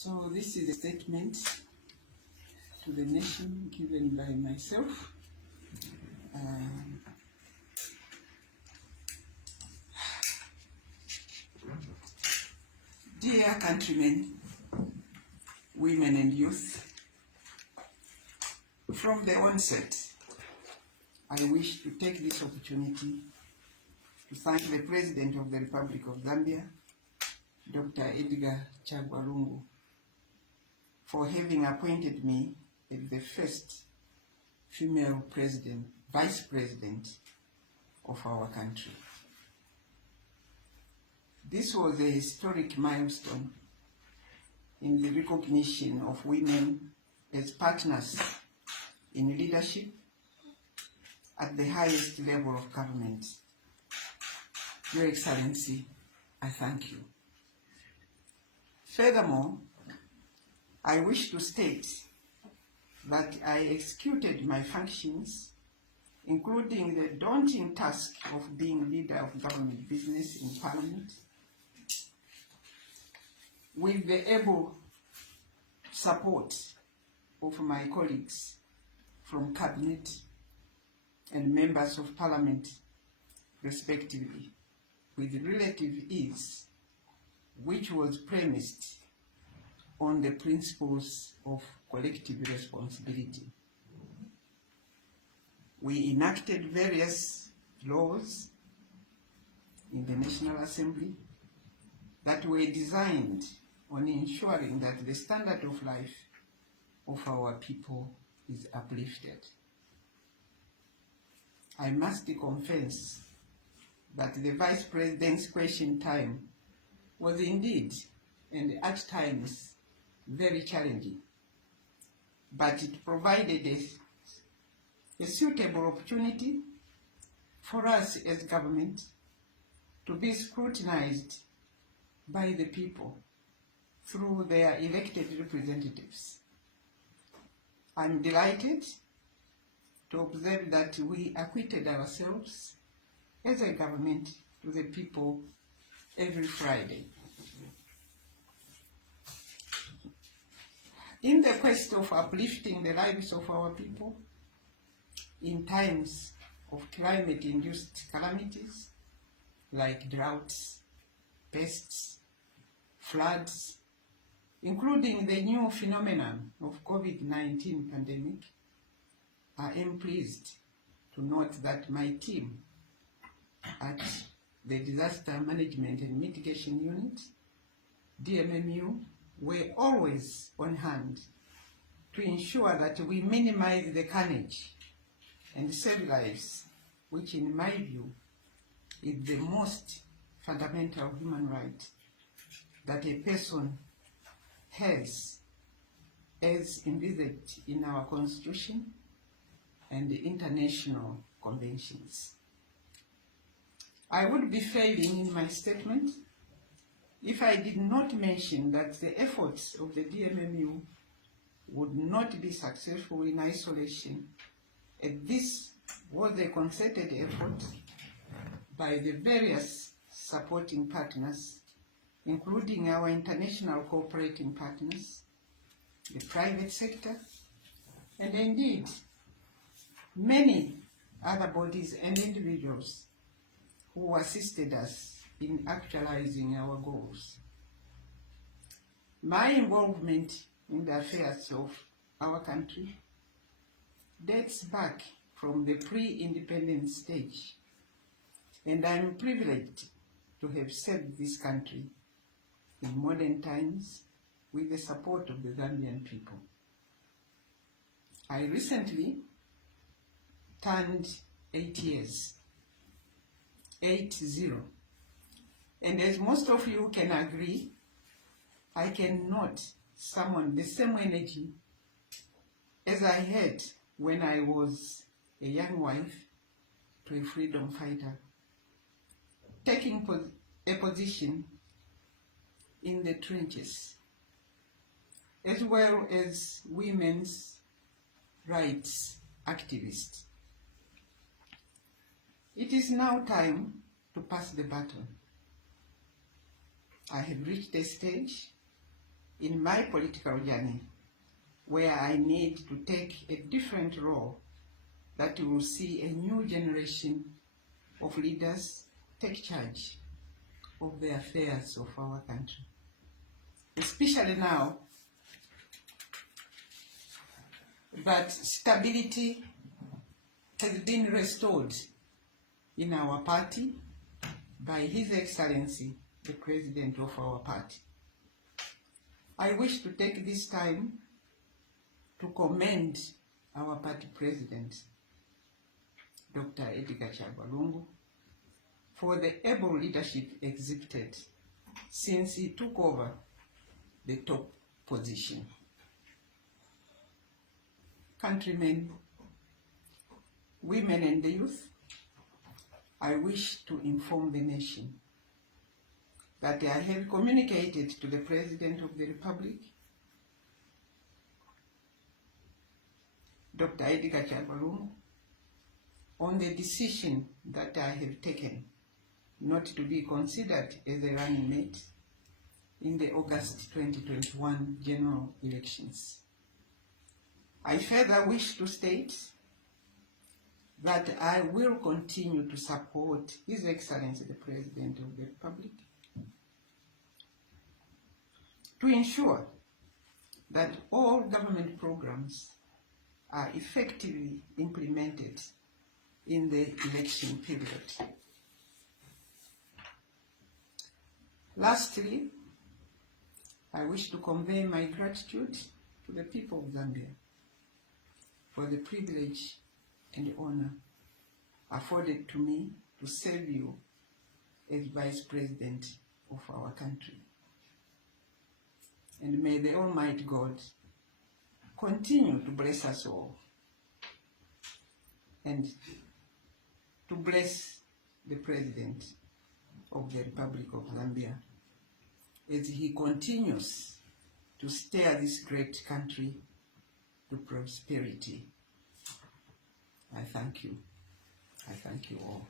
So this is a statement to the nation given by myself. Dear countrymen, women and youth, from the onset, I wish to take this opportunity to thank the President of the Republic of Zambia, Dr. Edgar Chagwa Lungu, for having appointed me as the first female vice president of our country. This was a historic milestone in the recognition of women as partners in leadership at the highest level of government. Your Excellency, I thank you. Furthermore, I wish to state that I executed my functions, including the daunting task of being leader of government business in Parliament, with the able support of my colleagues from Cabinet and members of Parliament, respectively, with relative ease, which was premised on the principles of collective responsibility. We enacted various laws in the National Assembly that were designed on ensuring that the standard of life of our people is uplifted. I must confess that the Vice President's question time was indeed, and at times, very challenging, but it provided a suitable opportunity for us as government to be scrutinized by the people through their elected representatives. I'm delighted to observe that we acquitted ourselves as a government to the people every Friday. In the quest of uplifting the lives of our people in times of climate-induced calamities like droughts, pests, floods, including the new phenomenon of COVID-19 pandemic, I am pleased to note that my team at the Disaster Management and Mitigation Unit, DMMU, were always on hand to ensure that we minimize the carnage and save lives, which in my view is the most fundamental human right that a person has as envisaged in our Constitution and the international conventions. I would be failing in my statement if I did not mention that the efforts of the DMMU would not be successful in isolation, and this was a concerted effort by the various supporting partners, including our international cooperating partners, the private sector, and indeed many other bodies and individuals who assisted us in actualizing our goals. My involvement in the affairs of our country dates back from the pre-independence stage, and I'm privileged to have served this country in modern times with the support of the Zambian people. I recently turned 8 years, 80. And as most of you can agree, I cannot summon the same energy as I had when I was a young wife to a freedom fighter, taking a position in the trenches, as well as women's rights activist. It is now time to pass the baton. I have reached a stage in my political journey where I need to take a different role that will see a new generation of leaders take charge of the affairs of our country. Especially now that stability has been restored in our party by His Excellency, the President of our party. I wish to take this time to commend our party President, Dr. Edgar Chagwa Lungu, for the able leadership exhibited since he took over the top position. Countrymen, women and the youth, I wish to inform the nation that I have communicated to the President of the Republic, Dr. Edgar Chagwa Lungu, on the decision that I have taken not to be considered as a running mate in the August 2021 general elections. I further wish to state that I will continue to support His Excellency the President of the Republic to ensure that all government programs are effectively implemented in the election period. Lastly, I wish to convey my gratitude to the people of Zambia for the privilege and honor afforded to me to serve you as Vice President of our country. And may the Almighty God continue to bless us all and to bless the President of the Republic of Zambia as he continues to steer this great country to prosperity. I thank you. I thank you all.